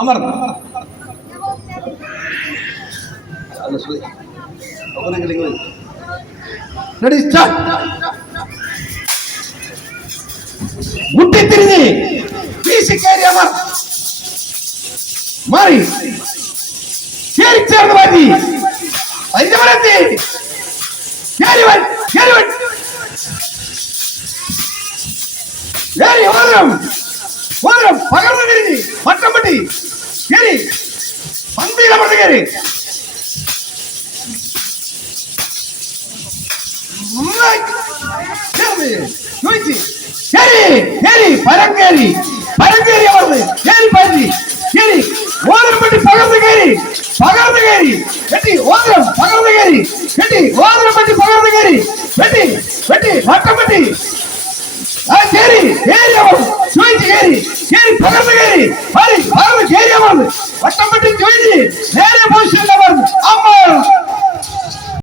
അമർ മുട്ടിത്തിരിഞ്ഞ് വീശിക്കയറി അമർ മാറി ചേർന്ന് മാറ്റി പരിചയപ്പെടുത്തി പകർന്നു തിരിഞ്ഞ് വട്ടം പെട്ടി കയറി പന്തിയിലപ്പുറത്ത് കയറി പരം കയറി അമർന്ന് കയറി പറ്റി കയറി ഓതരം പെട്ടി പകർന്നു കയറി വെട്ടി ഓതരം പകർന്നു കയറി വെട്ടി ഓതരം പെട്ടി പകർന്നു കയറി വെട്ടി വട്ടം പെട്ടി പകർന്ന് കയറി അമർന്ന് വട്ടം പെട്ടി ചോദിച്ച് നേരെ പൊസിഷനിൽ അമർന്ന് അമ്മ